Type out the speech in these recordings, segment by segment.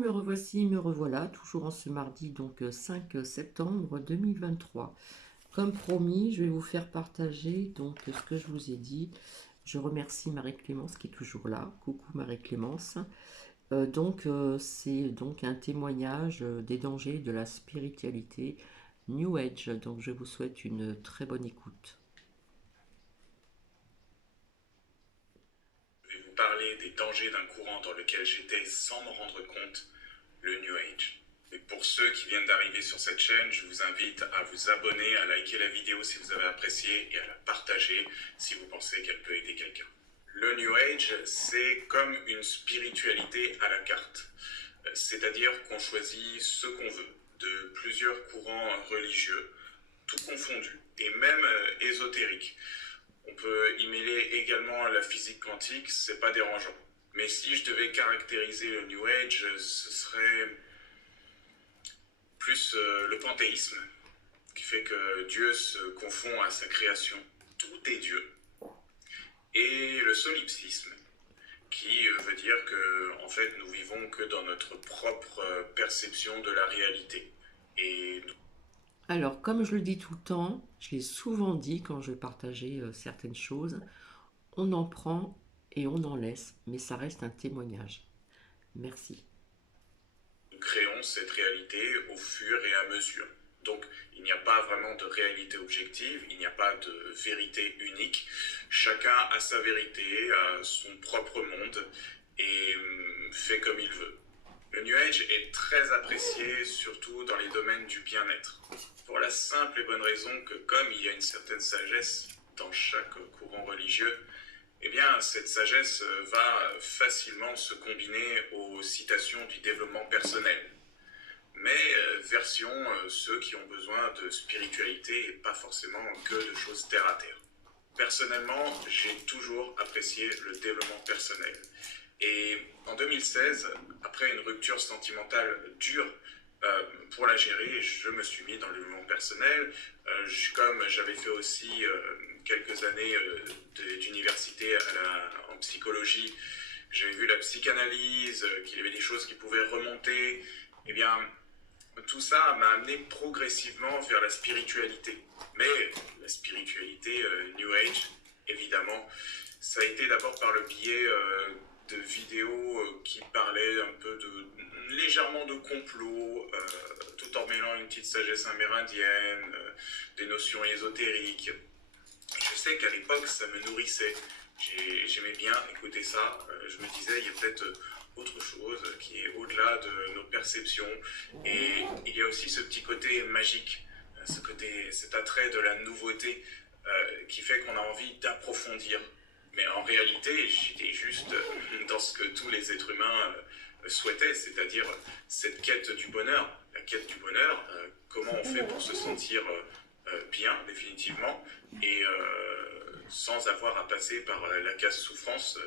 me revoici, me revoilà, toujours en ce mardi, donc 5 septembre 2023. Comme promis, je vais vous faire partager donc ce que je vous ai dit. Je remercie Marie-Clémence qui est toujours là. Coucou Marie-Clémence. C'est donc un témoignage des dangers de la spiritualité New Age. Donc je vous souhaite une très bonne écoute. Je vais vous parler des dangers d'un courant dans lequel j'étais sans m'en rendre compte, le New Age. Et pour ceux qui viennent d'arriver sur cette chaîne, je vous invite à vous abonner, à liker la vidéo si vous avez apprécié et à la partager si vous pensez qu'elle peut aider quelqu'un. Le New Age, c'est comme une spiritualité à la carte. C'est-à-dire qu'on choisit ce qu'on veut, de plusieurs courants religieux, tout confondu, et même ésotérique. On peut y mêler également la physique quantique, c'est pas dérangeant. Mais si je devais caractériser le New Age, ce serait plus le panthéisme, qui fait que Dieu se confond à sa création, tout est Dieu. Et le solipsisme, qui veut dire que en fait nous vivons que dans notre propre perception de la réalité. Et Alors, comme je le dis tout le temps, je l'ai souvent dit quand je partageais certaines choses, on en prend et on en laisse, mais ça reste un témoignage. Merci. nous créons cette réalité au fur et à mesure. Donc, il n'y a pas vraiment de réalité objective, il n'y a pas de vérité unique. Chacun a sa vérité, a son propre monde et fait comme il veut. Le New Age est très apprécié, surtout dans les domaines du bien-être. Pour la simple et bonne raison que comme il y a une certaine sagesse dans chaque courant religieux, eh bien, cette sagesse va facilement se combiner aux citations du développement personnel. Mais version ceux qui ont besoin de spiritualité et pas forcément que de choses terre à terre. Personnellement, j'ai toujours apprécié le développement personnel. Et en 2016, après une rupture sentimentale dure pour la gérer, je me suis mis dans le développement personnel. Comme j'avais fait aussi quelques années d'université en psychologie, j'avais vu la psychanalyse, qu'il y avait des choses qui pouvaient remonter. Eh bien, tout ça m'a amené progressivement vers la spiritualité. Mais la spiritualité New Age, évidemment, ça a été d'abord par le biais de vidéos qui parlaient un peu légèrement de complot, tout en mêlant une petite sagesse amérindienne, des notions ésotériques. Je sais qu'à l'époque, ça me nourrissait. J'aimais bien écouter ça. Je me disais, il y a peut-être autre chose qui est au-delà de nos perceptions. Et il y a aussi ce petit côté magique, cet attrait de la nouveauté qui fait qu'on a envie d'approfondir. Mais en réalité, j'étais juste dans ce que tous les êtres humains souhaitaient, c'est-à-dire cette quête du bonheur. La quête du bonheur, comment on fait pour se sentir bien, définitivement, et sans avoir à passer par la case souffrance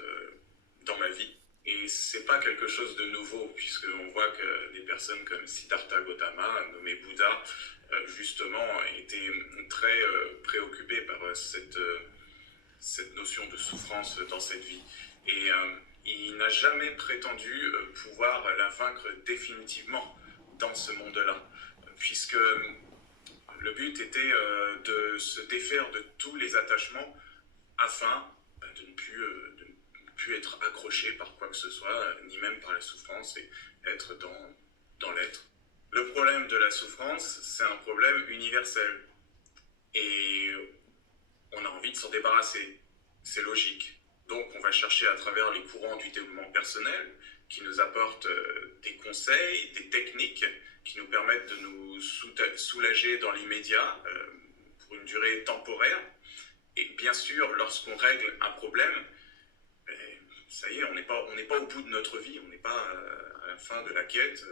dans ma vie. Et c'est pas quelque chose de nouveau, puisqu'on voit que des personnes comme Siddhartha Gautama, nommé Bouddha, justement, étaient très préoccupées par cette notion de souffrance dans cette vie. Et il n'a jamais prétendu pouvoir la vaincre définitivement dans ce monde-là, puisque le but était de se défaire de tous les attachements afin de ne plus être accroché par quoi que ce soit, ni même par la souffrance, et être dans l'être. Le problème de la souffrance, c'est un problème universel. Et on a envie de s'en débarrasser. C'est logique. Donc on va chercher à travers les courants du développement personnel qui nous apportent des conseils, des techniques qui nous permettent de nous soulager dans l'immédiat pour une durée temporaire. Et bien sûr, lorsqu'on règle un problème, ça y est, on n'est pas au bout de notre vie, on n'est pas à la fin de la quête,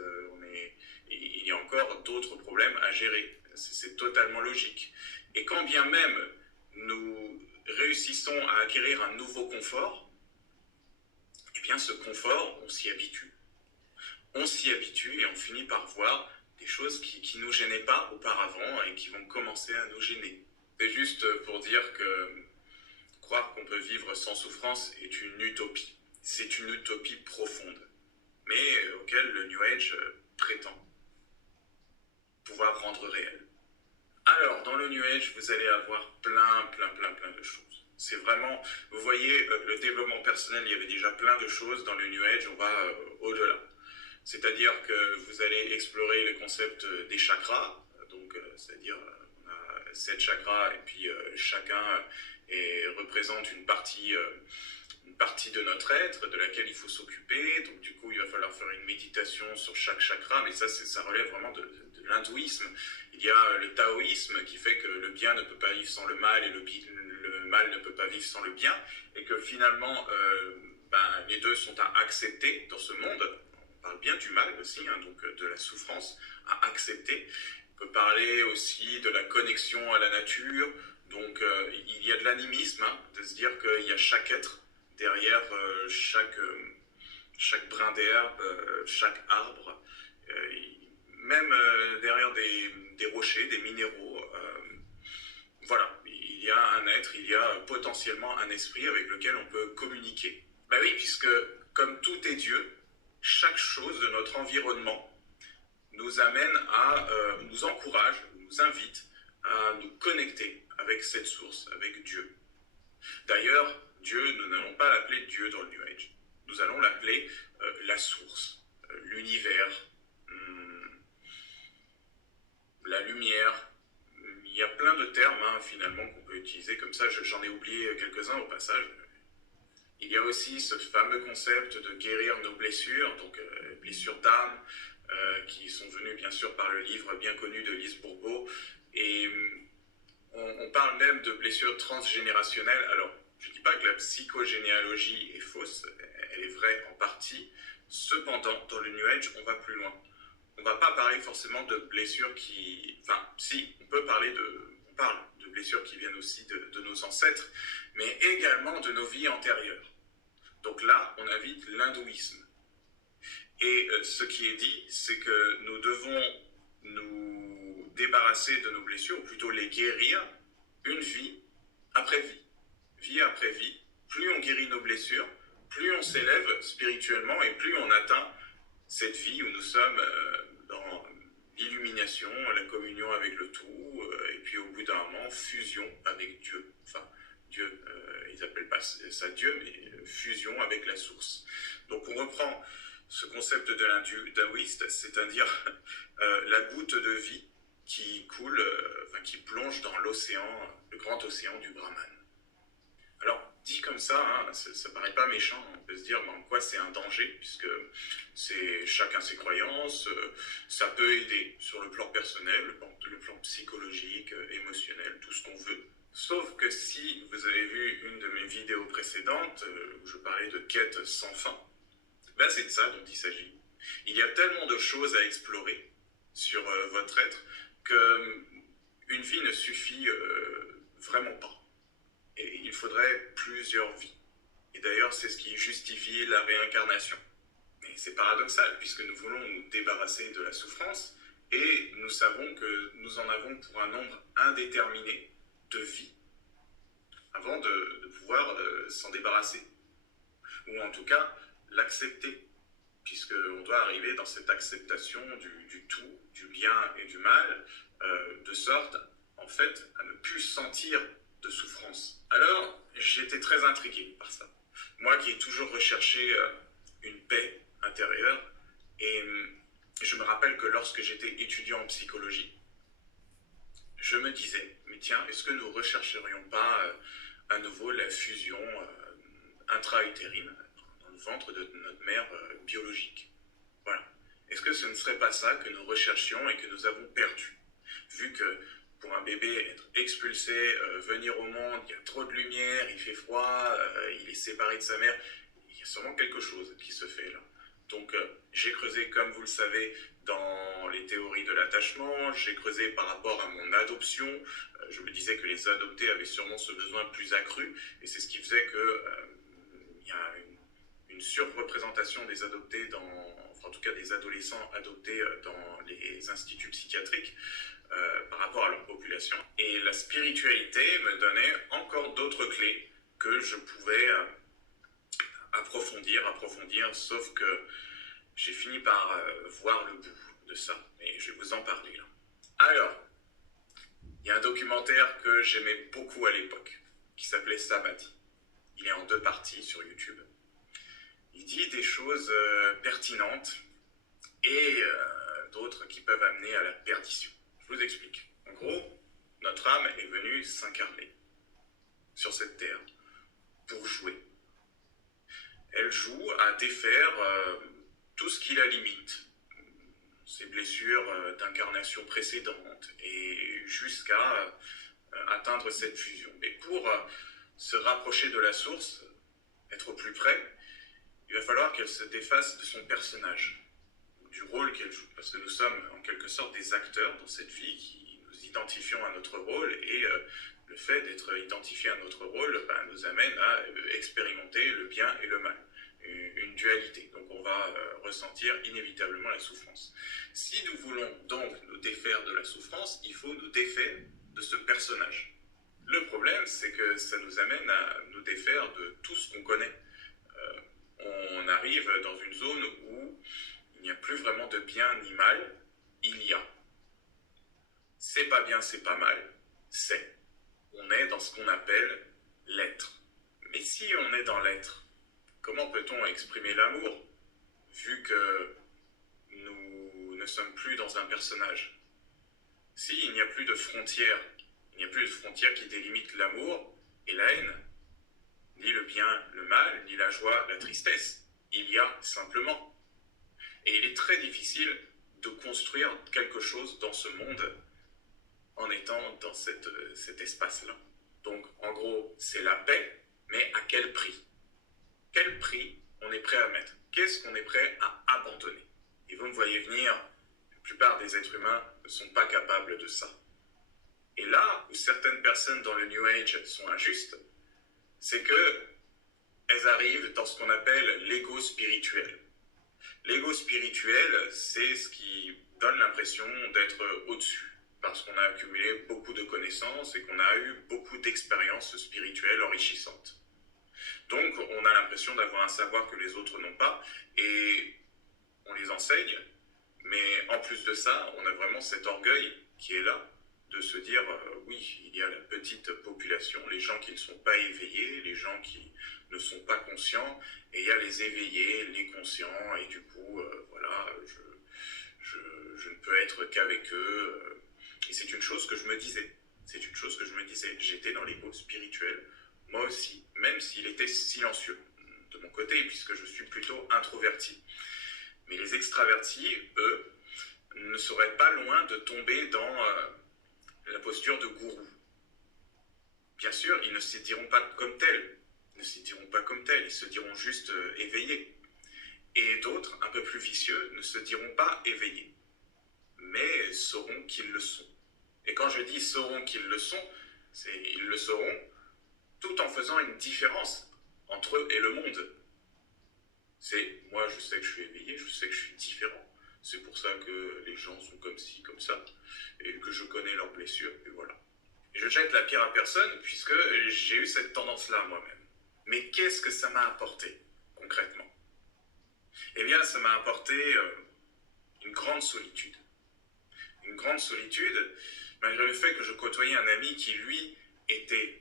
il y a encore d'autres problèmes à gérer. C'est totalement logique. Et quand bien même nous réussissons à acquérir un nouveau confort, eh bien ce confort, on s'y habitue. On s'y habitue et on finit par voir des choses qui ne nous gênaient pas auparavant et qui vont commencer à nous gêner. C'est juste pour dire que croire qu'on peut vivre sans souffrance est une utopie. C'est une utopie profonde. mais auquel le New Age prétend pouvoir rendre réel. Alors, dans le New Age, vous allez avoir plein de choses. C'est vraiment, vous voyez, le développement personnel, il y avait déjà plein de choses. Dans le New Age, on va au-delà. C'est-à-dire que vous allez explorer le concept des chakras, donc c'est-à-dire on a 7 chakras et puis chacun représente une partie de notre être de laquelle il faut s'occuper. Donc du coup, il va falloir faire une méditation sur chaque chakra, mais ça relève vraiment de l'hindouisme. Il y a le taoïsme qui fait que le bien ne peut pas vivre sans le mal et le mal ne peut pas vivre sans le bien, et que finalement, les deux sont à accepter dans ce monde. On parle bien du mal aussi, hein, donc de la souffrance à accepter. On peut parler aussi de la connexion à la nature. Donc il y a de l'animisme, hein, de se dire qu'il y a chaque être derrière chaque brin d'herbe, chaque arbre, même derrière des rochers, des minéraux. Voilà, il y a un être, il y a potentiellement un esprit avec lequel on peut communiquer. Ben oui, puisque comme tout est Dieu, chaque chose de notre environnement nous amène nous encourage, nous invite à nous connecter avec cette source, avec Dieu. D'ailleurs, Dieu, nous n'allons pas l'appeler Dieu dans le New Age. Nous allons l'appeler la source, l'univers, la lumière. Il y a plein de termes finalement qu'on peut utiliser comme ça. J'en ai oublié quelques-uns au passage. Il y a aussi ce fameux concept de guérir nos blessures, donc blessures d'âme, qui sont venues bien sûr par le livre bien connu de Lise Bourbeau. Et on parle même de blessures transgénérationnelles. Alors, je ne dis pas que la psychogénéalogie est fausse, elle est vraie en partie. Cependant, dans le New Age, on va plus loin. On ne va pas parler forcément de blessures qui... Enfin, si, on parle de blessures qui viennent aussi de nos ancêtres, mais également de nos vies antérieures. Donc là, on invite l'hindouisme. Et ce qui est dit, c'est que nous devons nous débarrasser de nos blessures, ou plutôt les guérir, une vie après vie. Vie après vie, plus on guérit nos blessures, plus on s'élève spirituellement et plus on atteint cette vie où nous sommes dans l'illumination, la communion avec le tout, et puis au bout d'un moment, fusion avec Dieu. Enfin, Dieu, ils n'appellent pas ça Dieu, mais fusion avec la source. Donc on reprend ce concept de l'hindouiste, c'est-à-dire la goutte de vie qui coule, qui plonge dans l'océan, le grand océan du Brahman. Alors, dit comme ça, ça paraît pas méchant, on peut se dire en quoi c'est un danger, puisque c'est chacun ses croyances, ça peut aider sur le plan personnel, le plan psychologique, émotionnel, tout ce qu'on veut. Sauf que si vous avez vu une de mes vidéos précédentes, où je parlais de quête sans fin, c'est de ça dont il s'agit. Il y a tellement de choses à explorer sur votre être qu'une vie ne suffit vraiment pas. Et il faudrait plusieurs vies. Et d'ailleurs, c'est ce qui justifie la réincarnation. Mais c'est paradoxal, puisque nous voulons nous débarrasser de la souffrance, et nous savons que nous en avons pour un nombre indéterminé de vies, avant de pouvoir s'en débarrasser. Ou en tout cas, l'accepter, puisqu'on doit arriver dans cette acceptation du tout, du bien et du mal, de sorte, en fait, à ne plus sentir de souffrance. Alors, j'étais très intrigué par ça. Moi qui ai toujours recherché une paix intérieure, et je me rappelle que lorsque j'étais étudiant en psychologie, je me disais, mais tiens, est-ce que nous ne rechercherions pas à nouveau la fusion intra-utérine dans le ventre de notre mère biologique? Voilà. Est-ce que ce ne serait pas ça que nous recherchions et que nous avons perdu? Vu que pour un bébé, être expulsé, venir au monde, il y a trop de lumière, il fait froid, il est séparé de sa mère, il y a sûrement quelque chose qui se fait là. Donc j'ai creusé, comme vous le savez, dans les théories de l'attachement, j'ai creusé par rapport à mon adoption, je me disais que les adoptés avaient sûrement ce besoin plus accru, et c'est ce qui faisait que il y a une surreprésentation des adoptés en tout cas des adolescents adoptés dans les instituts psychiatriques par rapport à leur population. Et la spiritualité me donnait encore d'autres clés que je pouvais approfondir, sauf que J'ai fini par voir le bout de ça, et je vais vous en parler là. Alors, il y a un documentaire que j'aimais beaucoup à l'époque, qui s'appelait Samadhi. Il est en 2 parties sur YouTube. Il dit des choses pertinentes et d'autres qui peuvent amener à la perdition. Je vous explique. En gros, notre âme est venue s'incarner sur cette terre pour jouer. Elle joue à défaire tout ce qui la limite, ses blessures d'incarnation précédentes, et jusqu'à atteindre cette fusion. Mais pour se rapprocher de la source, être au plus près, il va falloir qu'elle se défasse de son personnage, du rôle qu'elle joue, parce que nous sommes en quelque sorte des acteurs dans cette vie qui nous identifions à notre rôle, et le fait d'être identifié à notre rôle nous amène à expérimenter le bien et le mal, une dualité. Donc on va ressentir inévitablement la souffrance. Si nous voulons donc nous défaire de la souffrance, il faut nous défaire de ce personnage. Le problème, c'est que ça nous amène à nous défaire de tout ce qu'on connaît. On arrive dans une zone où il n'y a plus vraiment de bien ni mal, il y a. C'est pas bien, c'est pas mal, c'est. On est dans ce qu'on appelle l'être. Mais si on est dans l'être, comment peut-on exprimer l'amour, vu que nous ne sommes plus dans un personnage? S'il n'y a plus de frontières, il n'y a plus de frontières qui délimitent l'amour et la haine, ni le bien, le mal, ni la joie, la tristesse. Il y a simplement. Et il est très difficile de construire quelque chose dans ce monde en étant dans cet espace-là. Donc, en gros, c'est la paix, mais à quel prix? Quel prix on est prêt à mettre? Qu'est-ce qu'on est prêt à abandonner? Et vous me voyez venir, la plupart des êtres humains ne sont pas capables de ça. Et là où certaines personnes dans le New Age sont injustes, c'est qu'elles arrivent dans ce qu'on appelle l'ego spirituel. L'ego spirituel, c'est ce qui donne l'impression d'être au-dessus, parce qu'on a accumulé beaucoup de connaissances et qu'on a eu beaucoup d'expériences spirituelles enrichissantes. Donc, on a l'impression d'avoir un savoir que les autres n'ont pas, et on les enseigne, mais en plus de ça, on a vraiment cet orgueil qui est là, de se dire, oui, il y a la petite population, les gens qui ne sont pas éveillés, les gens qui ne sont pas conscients, et il y a les éveillés, les conscients, et du coup, voilà, je ne peux être qu'avec eux. Et c'est une chose que je me disais, j'étais dans l'ego spirituel, moi aussi, même s'il était silencieux de mon côté, puisque je suis plutôt introverti. Mais les extravertis, eux, ne seraient pas loin de tomber dans la posture de gourou. Bien sûr, ils ne se diront pas comme tels, ils se diront juste éveillés. Et d'autres, un peu plus vicieux, ne se diront pas éveillés, mais sauront qu'ils le sont. Et quand je dis sauront qu'ils le sont, c'est ils le sauront tout en faisant une différence entre eux et le monde. C'est, moi je sais que je suis éveillé, je sais que je suis différent. C'est pour ça que les gens sont comme ci, comme ça, et que je connais leurs blessures, et voilà. Et je jette la pierre à personne, puisque j'ai eu cette tendance-là moi-même. Mais qu'est-ce que ça m'a apporté, concrètement? Eh bien, ça m'a apporté une grande solitude. Une grande solitude, malgré le fait que je côtoyais un ami qui, lui, était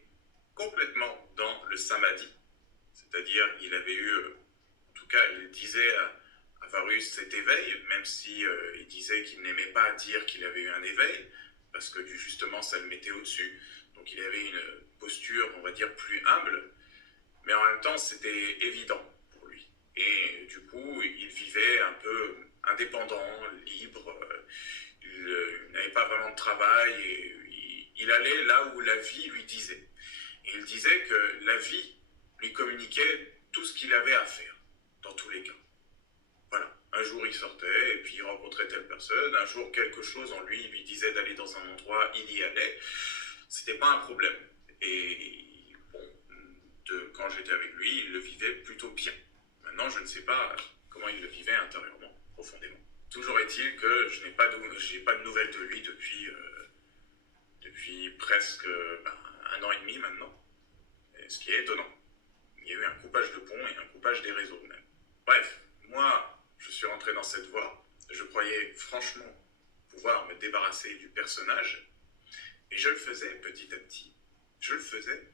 complètement dans le samadhi. C'est-à-dire, il avait eu, en tout cas, il disait avoir eu cet éveil, même si il disait qu'il n'aimait pas dire qu'il avait eu un éveil, parce que justement, ça le mettait au-dessus. Donc, il avait une posture, on va dire, plus humble, mais en même temps, c'était évident pour lui. Et du coup, il vivait un peu indépendant, libre, il n'avait pas vraiment de travail, et il allait là où la vie lui disait. Et il disait que la vie lui communiquait tout ce qu'il avait à faire, dans tous les cas. Voilà, un jour il sortait, et puis il rencontrait telle personne, un jour quelque chose en lui lui disait d'aller dans un endroit, il y allait, c'était pas un problème. Et bon, quand j'étais avec lui, il le vivait plutôt bien. Maintenant, je ne sais pas comment il le vivait intérieurement, profondément. Toujours est-il que je n'ai pas de nouvelles de lui depuis presque un an et demi maintenant, et ce qui est étonnant. Il y a eu un coupage de pont et un coupage des réseaux même. Bref, moi, je suis rentré dans cette voie. Je croyais franchement pouvoir me débarrasser du personnage. Et je le faisais petit à petit. Je le faisais.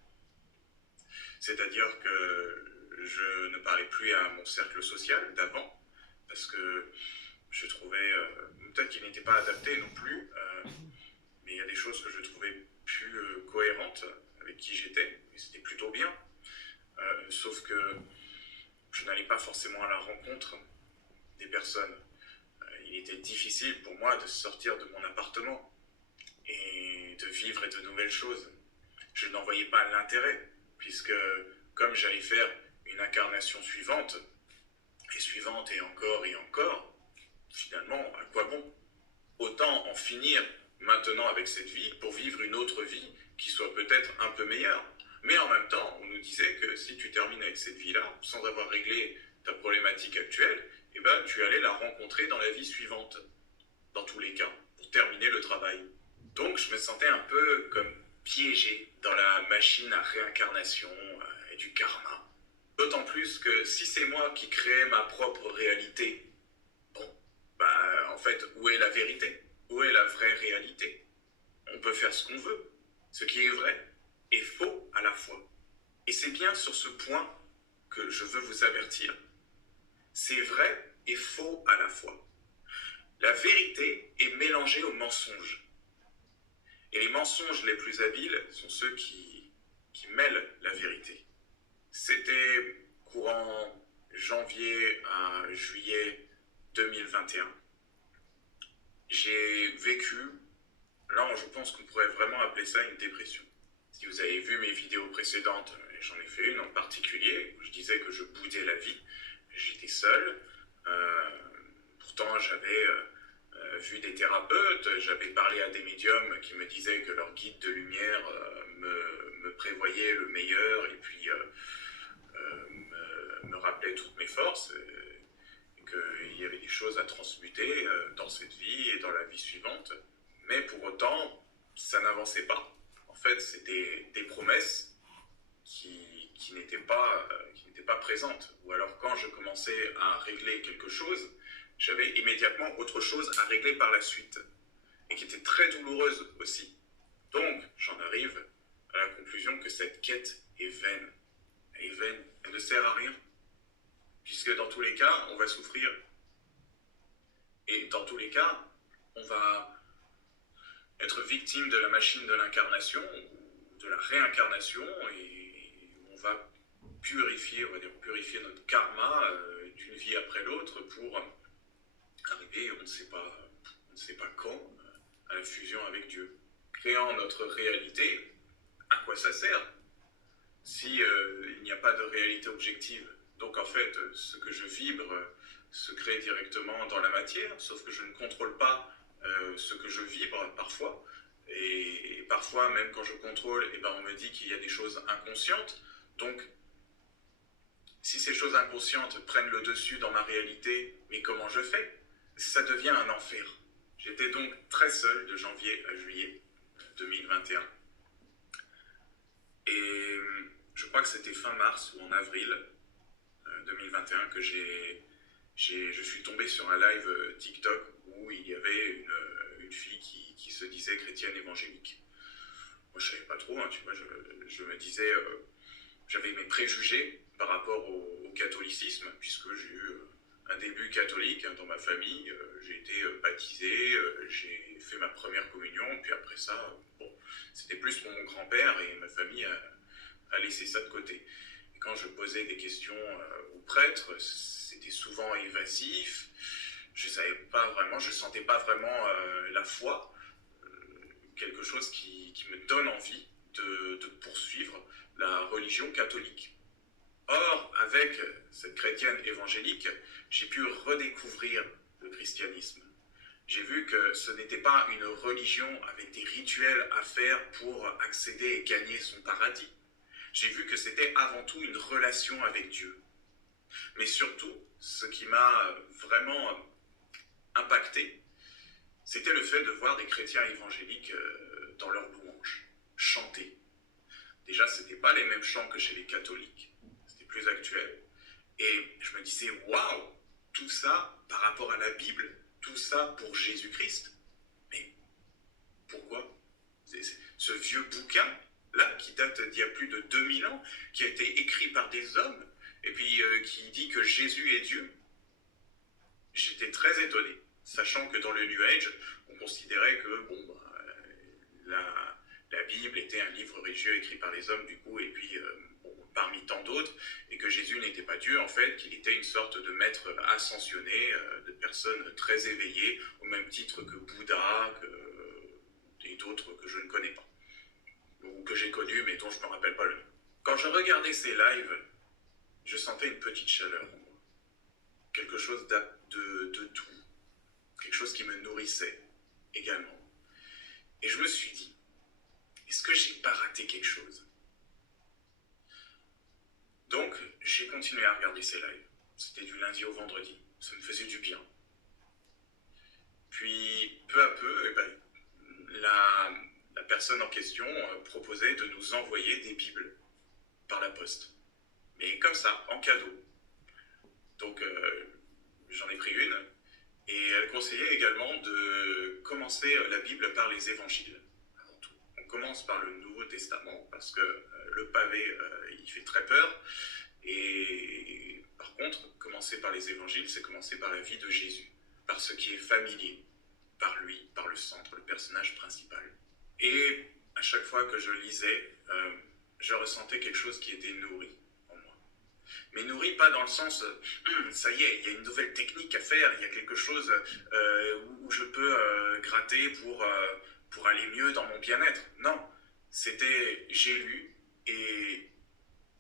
C'est-à-dire que je ne parlais plus à mon cercle social d'avant, parce que je trouvais, peut-être qu'il n'était pas adapté non plus, mais il y a des choses que je trouvais plus cohérentes avec qui j'étais, et c'était plutôt bien. Sauf que je n'allais pas forcément à la rencontre des personnes. Il était difficile pour moi de sortir de mon appartement et de vivre de nouvelles choses. Je n'en voyais pas l'intérêt, puisque comme j'allais faire une incarnation suivante, et encore, finalement, à quoi bon? Autant en finir maintenant avec cette vie pour vivre une autre vie qui soit peut-être un peu meilleure. Mais en même temps, on nous disait que si tu termines avec cette vie-là, sans avoir réglé ta problématique actuelle, eh ben, tu allais la rencontrer dans la vie suivante, dans tous les cas, pour terminer le travail. Donc je me sentais un peu comme piégé dans la machine à réincarnation et du karma. D'autant plus que si c'est moi qui crée ma propre réalité, bon, bah en fait, où est la vérité? Où est la vraie réalité? On peut faire ce qu'on veut. Ce qui est vrai est faux à la fois. Et c'est bien sur ce point que je veux vous avertir. C'est vrai et faux à la fois. La vérité est mélangée aux mensonges. Et les mensonges les plus habiles sont ceux qui mêlent la vérité. C'était courant janvier à juillet 2021. J'ai vécu, là je pense qu'on pourrait vraiment appeler ça une dépression. Si vous avez vu mes vidéos précédentes, j'en ai fait une en particulier, où je disais que je boudais la vie, j'étais seul, pourtant j'avais vu des thérapeutes, j'avais parlé à des médiums qui me disaient que leur guide de lumière me prévoyait le meilleur et puis me rappelait toutes mes forces, et qu'il y avait des choses à transmuter dans cette vie et dans la vie suivante. Mais pour autant, ça n'avançait pas. En fait, c'était des promesses qui n'étaient pas présentes. Ou alors quand je commençais à régler quelque chose, j'avais immédiatement autre chose à régler par la suite, et qui était très douloureuse aussi. Donc, j'en arrive à la conclusion que cette quête est vaine. Elle est vaine, elle ne sert à rien, puisque dans tous les cas, on va souffrir. Et dans tous les cas, on va être victime de la machine de l'incarnation, ou de la réincarnation, et on va purifier notre karma d'une vie après l'autre pour arriver, on ne sait pas quand, à la fusion avec Dieu. Créant notre réalité, à quoi ça sert si il n'y a pas de réalité objective? Donc en fait, ce que je vibre se crée directement dans la matière, sauf que je ne contrôle pas ce que je vibre parfois. Et parfois, même quand je contrôle, eh ben, on me dit qu'il y a des choses inconscientes. Donc, si ces choses inconscientes prennent le dessus dans ma réalité, mais comment je fais? Ça devient un enfer. J'étais donc très seul de janvier à juillet 2021. Et je crois que c'était fin mars ou en avril 2021 que je suis tombé sur un live TikTok où il y avait une fille qui se disait chrétienne évangélique. Moi, je savais pas trop, hein, tu vois, je me disais, j'avais mes préjugés par rapport au catholicisme, puisque j'ai eu un début catholique dans ma famille, j'ai été baptisé, j'ai fait ma première communion, puis après ça, bon, c'était plus pour mon grand-père et ma famille a laissé ça de côté. Et quand je posais des questions aux prêtres, c'était souvent évasif, je sentais pas vraiment la foi, quelque chose qui me donne envie de poursuivre la religion catholique. Or, avec cette chrétienne évangélique, j'ai pu redécouvrir le christianisme. J'ai vu que ce n'était pas une religion avec des rituels à faire pour accéder et gagner son paradis. J'ai vu que c'était avant tout une relation avec Dieu. Mais surtout, ce qui m'a vraiment impacté, c'était le fait de voir des chrétiens évangéliques dans leurs louanges, chanter. Déjà, ce n'était pas les mêmes chants que chez les catholiques, c'était plus actuel. Et je me disais, waouh, tout ça par rapport à la Bible, tout ça pour Jésus-Christ. Mais pourquoi? Ce vieux bouquin, là, qui date d'il y a plus de 2000 ans, qui a été écrit par des hommes, et puis qui dit que Jésus est Dieu, j'étais très étonné, sachant que dans le New Age, on considérait que la Bible était un livre religieux écrit par les hommes, du coup, et puis parmi tant d'autres, et que Jésus n'était pas Dieu, en fait, qu'il était une sorte de maître ascensionné, de personne très éveillée, au même titre que Bouddha, et d'autres que je ne connais pas, ou que j'ai connus, mais dont je ne me rappelle pas le nom. Quand je regardais ces lives, je sentais une petite chaleur en moi, quelque chose de doux, quelque chose qui me nourrissait également. Et je me suis dit, est-ce que j'ai pas raté quelque chose? Donc, j'ai continué à regarder ces lives. C'était du lundi au vendredi. Ça me faisait du bien. Puis, peu à peu, la personne en question proposait de nous envoyer des Bibles par la poste. Mais comme ça, en cadeau. Donc, j'en ai pris une. Et elle conseillait également de commencer la Bible par les évangiles. Avant tout. On commence par le Nouveau Testament parce que le pavé, il fait très peur. Et par contre, commencer par les évangiles, c'est commencer par la vie de Jésus, par ce qui est familier, par lui, par le centre, le personnage principal. Et à chaque fois que je lisais, je ressentais quelque chose qui était nourri. Mais nourri pas dans le sens ça y est, il y a une nouvelle technique à faire, il y a quelque chose où je peux gratter pour aller mieux dans mon bien-être. Non, c'était j'ai lu et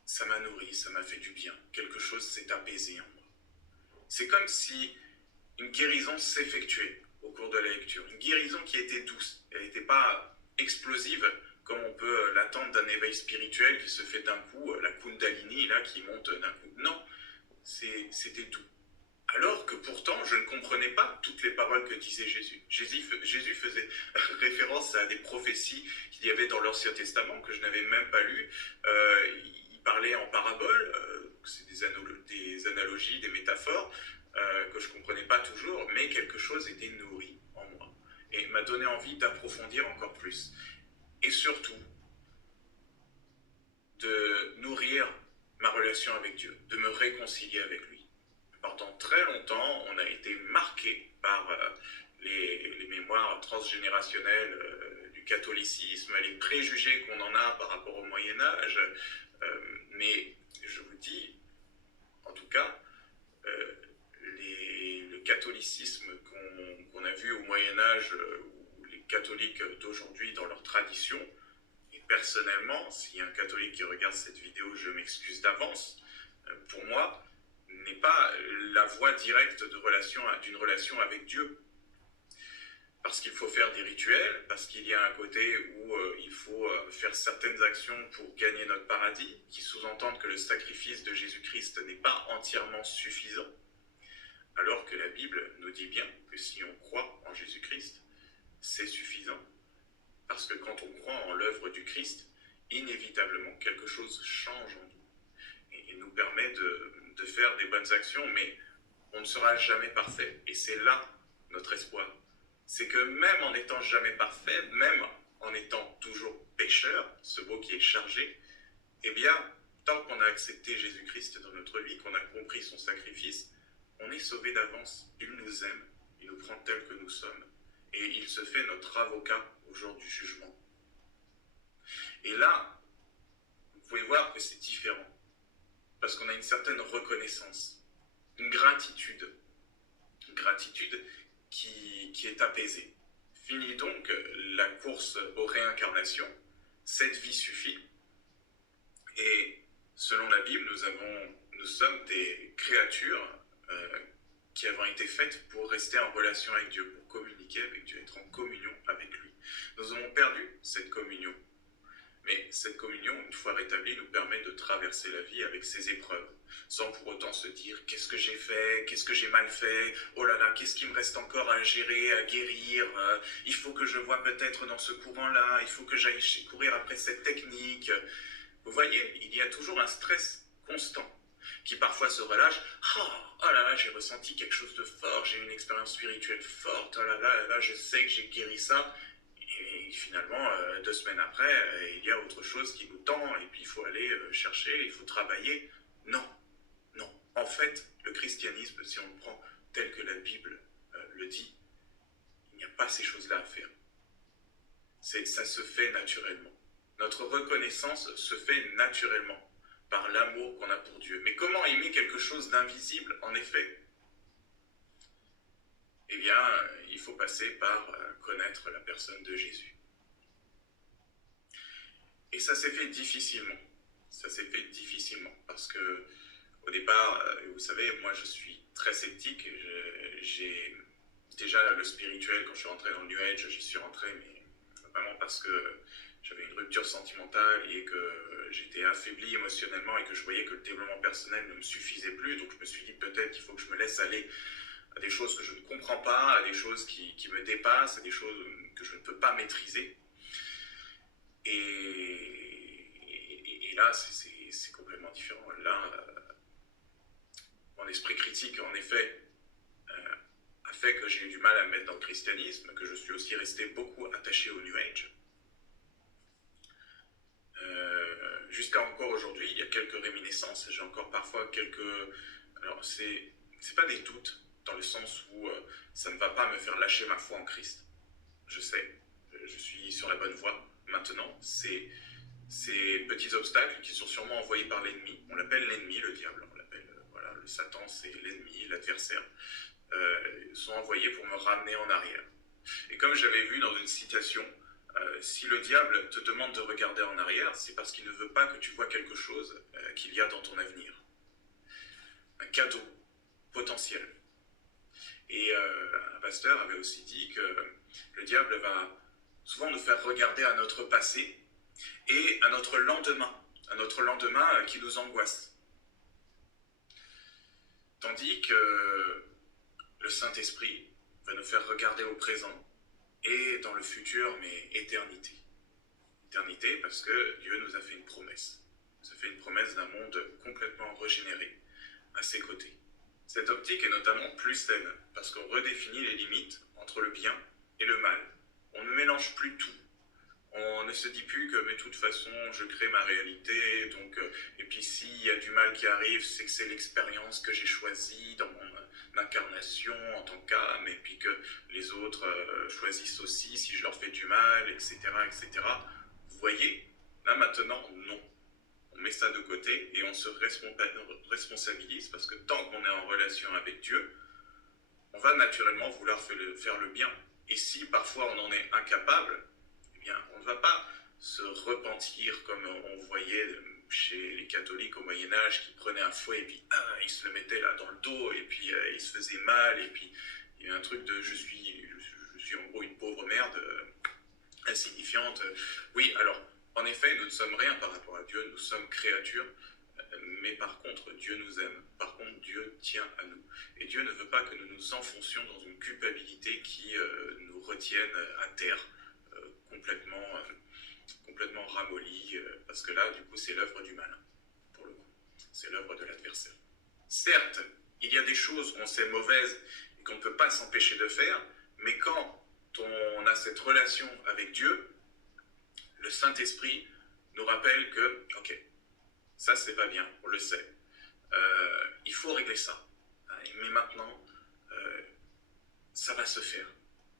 ça m'a nourri, ça m'a fait du bien. Quelque chose s'est apaisé en moi. C'est comme si une guérison s'effectuait au cours de la lecture. Une guérison qui était douce, elle n'était pas explosive comme on peut l'attendre d'un éveil spirituel qui se fait d'un coup, la Kundalini là, qui monte d'un coup. Non, c'était doux. Alors que pourtant, je ne comprenais pas toutes les paroles que disait Jésus. Jésus faisait référence à des prophéties qu'il y avait dans l'Ancien Testament que je n'avais même pas lues. Il parlait en paraboles, c'est des analogies, des métaphores que je ne comprenais pas toujours, mais quelque chose était nourri en moi et m'a donné envie d'approfondir encore plus. Et surtout, de nourrir ma relation avec Dieu, de me réconcilier avec lui. Pendant très longtemps, on a été marqué par les mémoires transgénérationnelles du catholicisme, les préjugés qu'on en a par rapport au Moyen-Âge. Mais je vous dis, en tout cas, le catholicisme qu'on a vu au Moyen-Âge, ou les catholiques d'aujourd'hui dans leur tradition, et personnellement, s'il y a un catholique qui regarde cette vidéo, je m'excuse d'avance, pour moi, n'est pas la voie directe d'une relation avec Dieu. Parce qu'il faut faire des rituels, parce qu'il y a un côté où il faut faire certaines actions pour gagner notre paradis, qui sous-entendent que le sacrifice de Jésus-Christ n'est pas entièrement suffisant, alors que la Bible nous dit bien que si on croit en Jésus-Christ, c'est suffisant. Parce que quand on croit en l'œuvre du Christ, inévitablement, quelque chose change en nous et nous permet de faire des bonnes actions, mais on ne sera jamais parfait. Et c'est là notre espoir. C'est que même en n'étant jamais parfait, même en étant toujours pécheur, ce mot qui est chargé, eh bien, tant qu'on a accepté Jésus-Christ dans notre vie, qu'on a compris son sacrifice, on est sauvé d'avance. Il nous aime, il nous prend tels que nous sommes, et il se fait notre avocat au jour du jugement. Et là, vous pouvez voir que c'est différent, parce qu'on a une certaine reconnaissance, une gratitude qui est apaisée. Fini donc la course aux réincarnations, cette vie suffit, et selon la Bible, nous sommes des créatures qui avons été faites pour rester en relation avec Dieu, pour communiquer avec Dieu, être en communion avec lui. Nous avons perdu cette communion. Mais cette communion, une fois rétablie, nous permet de traverser la vie avec ses épreuves, sans pour autant se dire « qu'est-ce que j'ai fait ? Qu'est-ce que j'ai mal fait ? Oh là là, qu'est-ce qui me reste encore à gérer, à guérir ? Il faut que je voie peut-être dans ce courant-là, il faut que j'aille courir après cette technique. » Vous voyez, il y a toujours un stress constant qui parfois se relâchent. Oh là là, j'ai ressenti quelque chose de fort, j'ai eu une expérience spirituelle forte, oh là là, je sais que j'ai guéri ça. Et finalement, 2 semaines après, il y a autre chose qui nous tend, et puis il faut aller chercher, il faut travailler. Non, non. En fait, le christianisme, si on le prend tel que la Bible le dit, il n'y a pas ces choses-là à faire. Ça se fait naturellement. Notre reconnaissance se fait naturellement par l'amour qu'on a pour Dieu. Mais comment aimer quelque chose d'invisible, en effet? Eh bien, il faut passer par connaître la personne de Jésus. Et ça s'est fait difficilement. Ça s'est fait difficilement parce que au départ, vous savez, moi je suis très sceptique. J'ai déjà le spirituel, quand je suis rentré dans le New Age, j'y suis rentré, mais vraiment parce que j'avais une rupture sentimentale et que j'étais affaibli émotionnellement et que je voyais que le développement personnel ne me suffisait plus. Donc je me suis dit peut-être qu'il faut que je me laisse aller à des choses que je ne comprends pas, à des choses qui me dépassent, à des choses que je ne peux pas maîtriser. Et là, c'est complètement différent. Là, mon esprit critique, en effet, a fait que j'ai eu du mal à me mettre dans le christianisme, que je suis aussi resté beaucoup attaché au New Age. Jusqu'à encore aujourd'hui, il y a quelques réminiscences. J'ai encore parfois quelques... Alors, c'est pas des doutes, dans le sens où ça ne va pas me faire lâcher ma foi en Christ. Je sais, je suis sur la bonne voie. Maintenant, ces petits obstacles qui sont sûrement envoyés par l'ennemi, on l'appelle l'ennemi, le diable, on l'appelle, voilà, le Satan, c'est l'ennemi, l'adversaire, sont envoyés pour me ramener en arrière. Et comme j'avais vu dans une citation, si le diable te demande de regarder en arrière, c'est parce qu'il ne veut pas que tu vois quelque chose qu'il y a dans ton avenir. Un cadeau potentiel. Et un pasteur avait aussi dit que le diable va souvent nous faire regarder à notre passé et à notre lendemain qui nous angoisse. Tandis que le Saint-Esprit va nous faire regarder au présent et dans le futur, mais éternité. Éternité parce que Dieu nous a fait une promesse. Il nous a fait une promesse d'un monde complètement régénéré à ses côtés. Cette optique est notamment plus saine parce qu'on redéfinit les limites entre le bien et le mal. On ne mélange plus tout. On ne se dit plus que, mais de toute façon, je crée ma réalité, donc, et puis s'il y a du mal qui arrive, c'est que c'est l'expérience que j'ai choisie dans mon incarnation en tant qu'âme, et puis que les autres choisissent aussi si je leur fais du mal, etc., etc. Vous voyez, là maintenant, non. On met ça de côté et on se responsabilise parce que tant qu'on est en relation avec Dieu, on va naturellement vouloir faire le bien. Et si parfois on en est incapable, eh bien, on ne va pas se repentir comme on voyait chez les catholiques au Moyen-Âge qui prenaient un fouet et puis ils se le mettaient là dans le dos et puis ils se faisaient mal et puis il y a un truc de je suis en gros une pauvre merde insignifiante. Oui, alors en effet, nous ne sommes rien par rapport à Dieu, nous sommes créatures, mais par contre, Dieu nous aime. Par contre, Dieu tient à nous. Et Dieu ne veut pas que nous nous enfoncions dans une culpabilité qui nous retienne à terre, complètement ramollie, parce que là, du coup, c'est l'œuvre du malin, pour le coup. C'est l'œuvre de l'adversaire. Certes, il y a des choses qu'on sait mauvaises et qu'on ne peut pas s'empêcher de faire, mais quand on a cette relation avec Dieu, le Saint-Esprit nous rappelle que, ok, ça c'est pas bien, on le sait. Il faut régler ça. Mais maintenant, ça va se faire.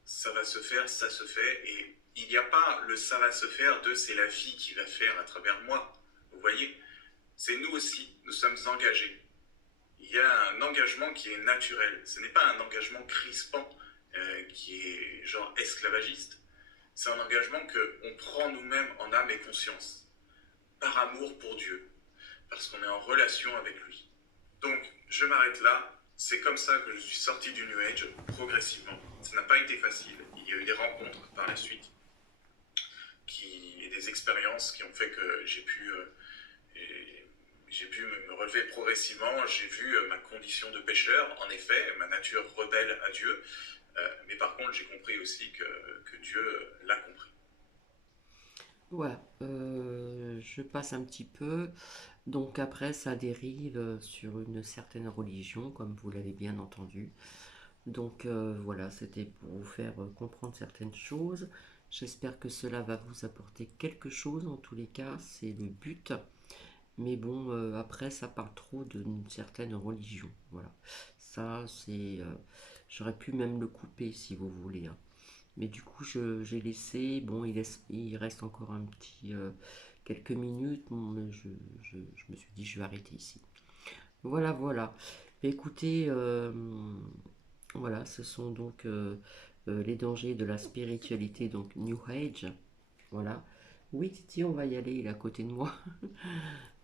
Ça va se faire, ça se fait. Et il n'y a pas le ça va se faire de c'est la vie qui va faire à travers moi. Vous voyez? C'est nous aussi, nous sommes engagés. Il y a un engagement qui est naturel. Ce n'est pas un engagement crispant qui est genre esclavagiste. C'est un engagement qu'on prend nous-mêmes en âme et conscience, par amour pour Dieu, parce qu'on est en relation avec lui. Donc, je m'arrête là. C'est comme ça que je suis sorti du New Age, progressivement. Ça n'a pas été facile. Il y a eu des rencontres par la suite, et des expériences qui ont fait que j'ai pu me relever progressivement. J'ai vu ma condition de pécheur, en effet, ma nature rebelle à Dieu. Mais par contre, j'ai compris aussi que Dieu l'a compris. Voilà, je passe un petit peu. Donc après, ça dérive sur une certaine religion, comme vous l'avez bien entendu. Donc voilà, c'était pour vous faire comprendre certaines choses. J'espère que cela va vous apporter quelque chose, en tous les cas, c'est le but. Mais bon, après, ça parle trop d'une certaine religion. Voilà. Ça, c'est. J'aurais pu même le couper si vous voulez, hein. Mais du coup, j'ai laissé. Bon, il reste encore un petit. Quelques minutes. Bon, mais je me suis dit, je vais arrêter ici. Voilà, voilà. Écoutez, voilà, ce sont donc les dangers de la spiritualité, donc New Age. Voilà. Oui, Titi, on va y aller, il est à côté de moi.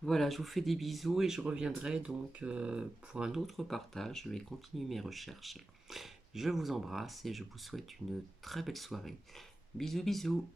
Voilà, je vous fais des bisous et je reviendrai donc pour un autre partage. Je vais continuer mes recherches. Je vous embrasse et je vous souhaite une très belle soirée. Bisous, bisous.